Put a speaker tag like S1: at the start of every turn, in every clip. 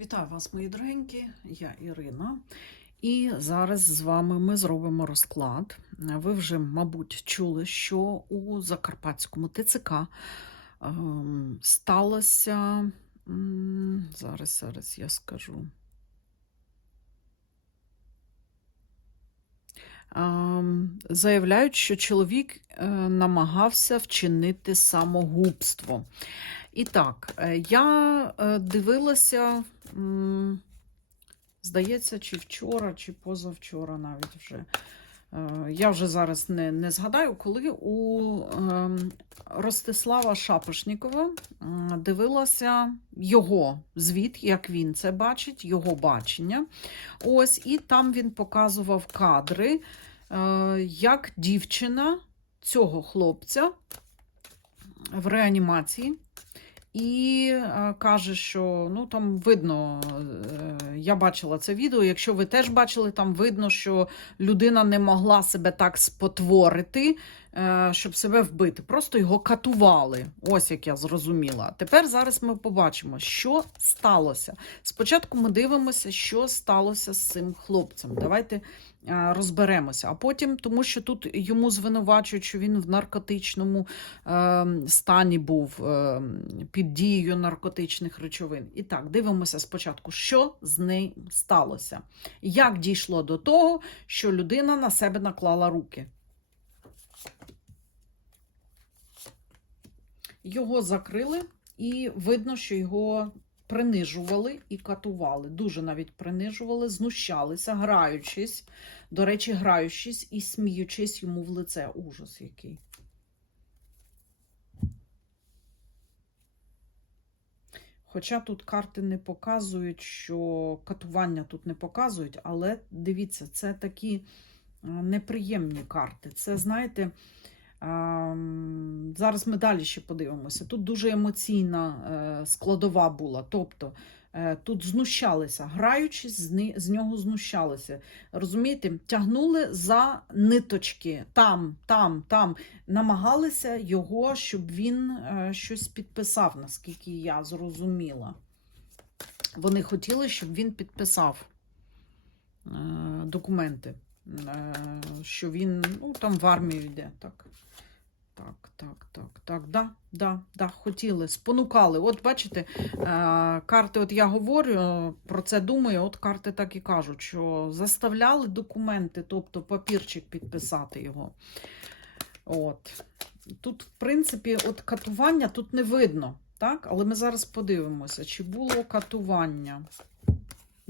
S1: Вітаю вас, мої дорогенькі, я Ірина. І зараз з вами ми зробимо розклад. Ви вже, мабуть, чули, що у Закарпатському ТЦК ем, сталося. Зараз, зараз я скажу. Ем, Заявляють, що чоловік е, намагався вчинити самогубство. І так, е, я е, дивилася, здається, чи вчора, чи позавчора навіть вже. Е, Я вже зараз не, не згадаю, коли у ем, Ростислава Шапошнікова дивилася його звіт, як він це бачить, його бачення. Ось, і там він показував кадри, як дівчина цього хлопця в реанімації. І е, каже, що ну там видно, е, я бачила це відео. Якщо ви теж бачили, там видно, що людина не могла себе так спотворити, щоб себе вбити. Просто його катували. Ось як я зрозуміла. Тепер зараз ми побачимо, що сталося. Спочатку ми дивимося, що сталося з цим хлопцем. Давайте е, розберемося. А потім, тому що тут йому звинувачують, що він в наркотичному е, стані був е, під дією наркотичних речовин. І так, дивимося спочатку, що з ним сталося. Як дійшло до того, що людина на себе наклала руки. Його закрили, і видно, що його принижували і катували. Дуже навіть принижували, знущалися, граючись. До речі, граючись і сміючись йому в лице. Ужас який. Хоча тут карти не показують, що катування тут не показують, але дивіться, це такі неприємні карти. Це, знаєте, зараз ми далі ще подивимося. Тут дуже емоційна е, складова була. Тобто е, тут знущалися, граючись, з, нього знущалися. Розумієте, тягнули за ниточки там, там, там. Намагалися його, щоб він е, щось підписав, наскільки я зрозуміла. Вони хотіли, щоб він підписав документи, що він ну, там в армію йде. Так, так, так, так, так, да, да, да, хотіли, спонукали. От бачите, е, карти, от я говорю е, про це думаю, от карти так і кажуть, що заставляли документи, тобто папірчик підписати його. От. Тут, в принципі, от катування тут не видно, так? Але ми зараз подивимося, чи було катування.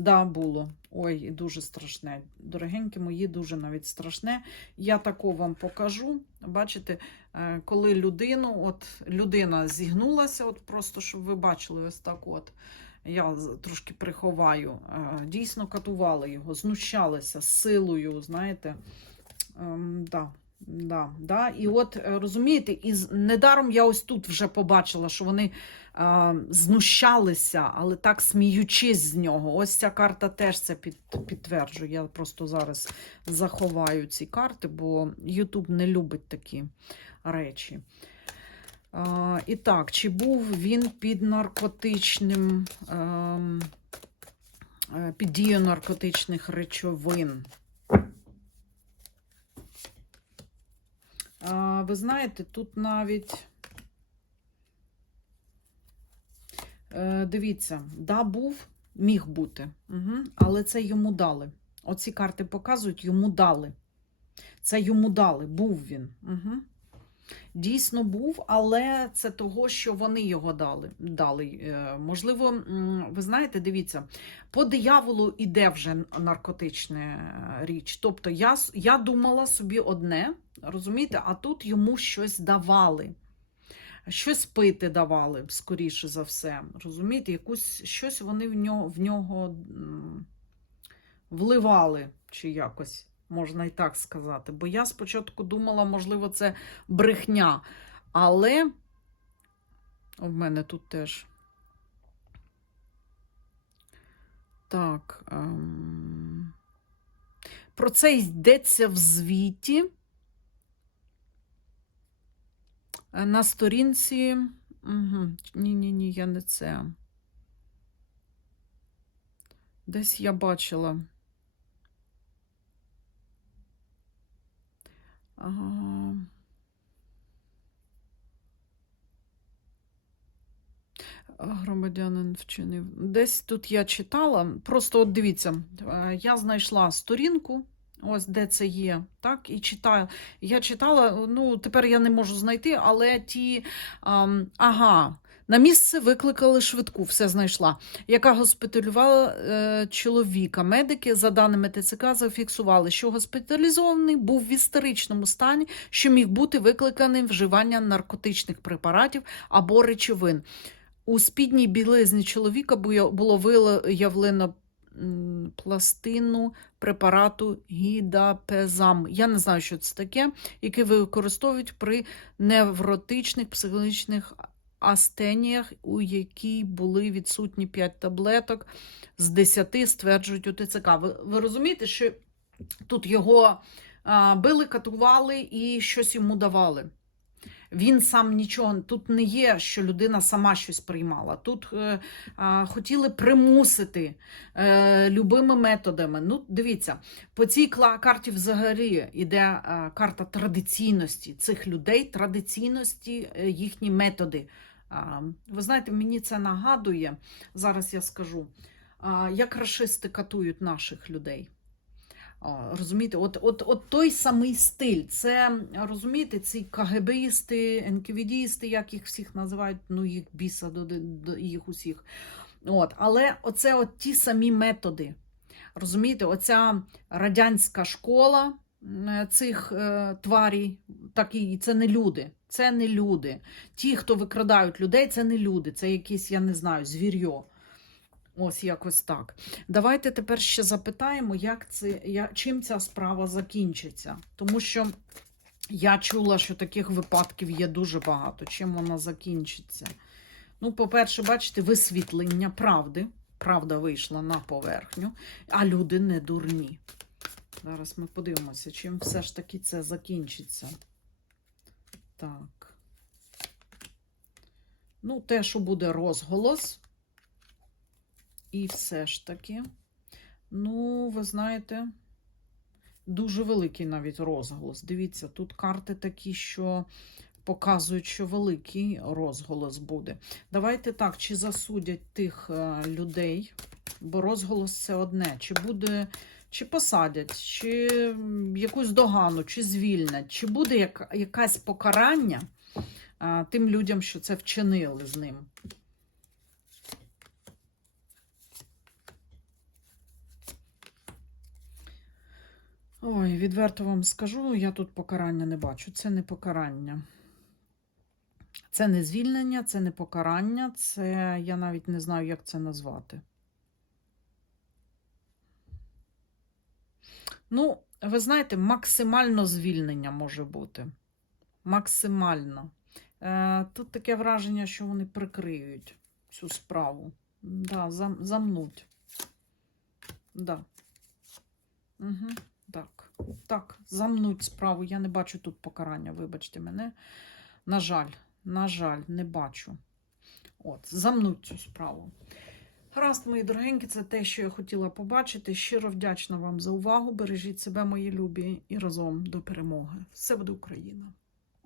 S1: Да, було. Ой, і дуже страшне. Дорогенькі мої, дуже навіть страшне. Я тако вам покажу. Бачите, е, коли людину, от людина зігнулася, от просто щоб ви бачили, ось так от. Я трошки приховаю. е, Дійсно катували його, знущалися з силою, знаєте. Ем, да. Да, да. І от е, розумієте, і недаром я ось тут вже побачила, що вони е, знущалися, але так сміючись з нього. Ось ця карта теж це під, підтверджує. Я просто зараз заховаю ці карти, бо Ютуб не любить такі речі. Е, і так, чи був він під наркотичним, ем, е, під дією наркотичних речовин? А, ви знаєте, тут навіть. Е, дивіться, да, був, міг бути, угу, але це йому дали. Оці карти показують, йому дали. Це йому дали, був він. Угу. Дійсно був, але це того, що вони його дали. дали. Е, можливо, ви знаєте, дивіться, по дияволу іде вже наркотична е, річ. Тобто я, я думала собі одне, розумієте, а тут йому щось давали. Щось пити давали, скоріше за все. Розумієте, якусь щось вони в нього, в нього вливали, чи якось, можна і так сказати. Бо я спочатку думала, можливо, це брехня. Але в мене тут теж. Так. Ем... Про це йдеться в звіті. Е, На сторінці. Угу. Ні, ні, ні, я не це. Десь я бачила. Ага. Громадянин вчинив. Десь тут я читала. Просто от дивіться, е, я знайшла сторінку, ось де це є, так, і читаю. Я читала, ну, тепер я не можу знайти, але ті. ага. На місце викликали швидку, все знайшла, яка госпіталювала е, чоловіка. Медики, за даними ТЦК, зафіксували, що госпіталізований був в істеричному стані, що міг бути викликаним вживання наркотичних препаратів або речовин. У спідній білизні чоловіка було виявлено пластину препарату гідапезам. Я не знаю, що це таке, який використовують при невротичних психологічних астеніях, у якій були відсутні 5 таблеток з 10, стверджують у ТЦК. Ви, ви розумієте, що тут його а, били, катували і щось йому давали. Він сам нічого, тут не є, що людина сама щось приймала. Тут е, а, хотіли примусити е, любими методами. Ну, дивіться, по цій карті взагалі йде е, карта традиційності цих людей, традиційності, е, їхні методи. А, ви знаєте, мені це нагадує, зараз я скажу, а, як рашисти катують наших людей. Розумієте, от, от, от той самий стиль. Це розумієте, ці КГБісти, НКВДісти, як їх всіх називають, ну їх біса до, до їх усіх. От, але оце от ті самі методи. Розумієте, оця радянська школа цих е, тварій, такі, це не люди. Це не люди. Ті, хто викрадають людей, це не люди, це якісь, я не знаю, звір'йо. Ось якось так. Давайте тепер ще запитаємо, як це, я, чим ця справа закінчиться. Тому що я чула, що таких випадків є дуже багато. Чим вона закінчиться? Ну, по-перше, бачите, висвітлення правди. Правда вийшла на поверхню, а люди не дурні. Зараз ми подивимося, чим все ж таки це закінчиться. Так. Ну, те, що буде розголос. І все ж таки, ну, ви знаєте, дуже великий навіть розголос. Дивіться, тут карти такі, що показують, що великий розголос буде. Давайте так, чи засудять тих е, людей, бо розголос це одне, чи буде. Чи посадять, чи якусь догану, чи звільнять, чи буде як, якесь покарання а, тим людям, що це вчинили з ним. Ой, відверто вам скажу, я тут покарання не бачу. Це не покарання. Це не звільнення, це не покарання, це я навіть не знаю, як це назвати. Ну, ви знаєте, максимально звільнення може бути. Максимально. Е, тут таке враження, що вони прикриють цю справу. Да, зам, замнуть. Да. Угу. Так, так, замнуть справу. Я не бачу тут покарання, вибачте мене. На жаль, на жаль, не бачу. От, замнуть цю справу. Гаразд, мої дорогенькі, це те, що я хотіла побачити. Щиро вдячна вам за увагу. Бережіть себе, мої любі, і разом до перемоги. Все буде Україна!